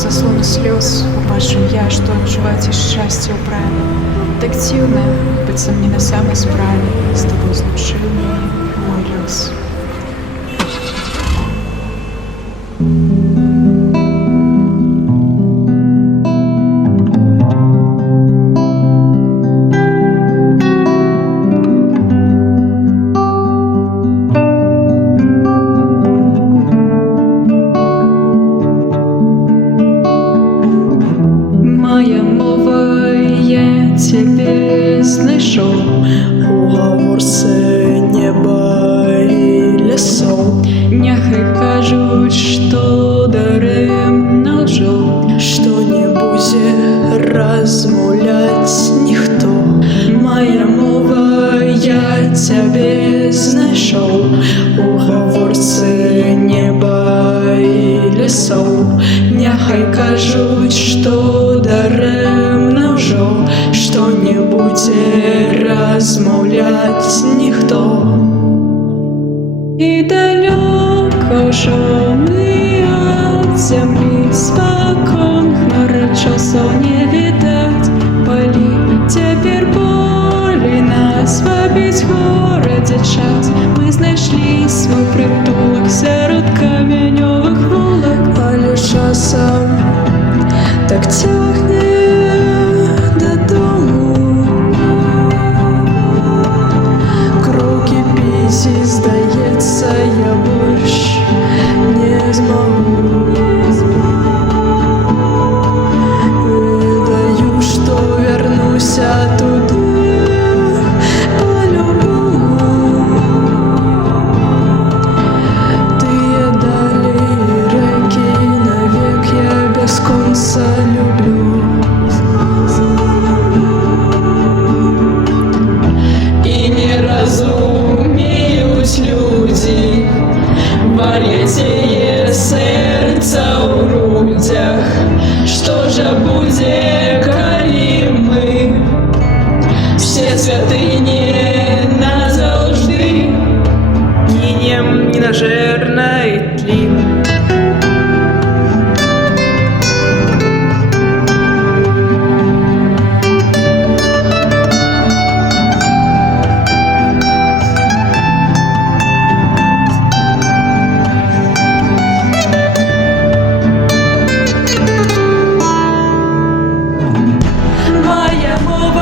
заслону слез убачу я, что наживається щастя у праві. Так дивно, быццам не на самой справе с тобой злучил меня мой лёс. Моя мова, я тебе знайшов. Уговор це неба і лісов. Няхай кажуть, що даремно лжу, Що не буде розмовлять ніхто. моя мова, я Тебе знайшов. Уговор це неба і лісов. няхай кажуть, що Даремно вжо, що не буде розмовлять ніхто. і далеко жо ми от землі, спокон хмарочосу не видать поли. Теперь боли нас побить в городе час. Мы знайшли свой притулок серед каменьових вулок. Але часом так тягне додому. Кроки пісі, здається, я больш не змогу. Ведаю, що вернуся туди по-любому. Тые дали реки, навек я без конца люблю. І не розуміють люди, болезнь серця у грудях. Що ж буде, коли ми всі святині назавжди Гинем не на жирной тлі. моя мова.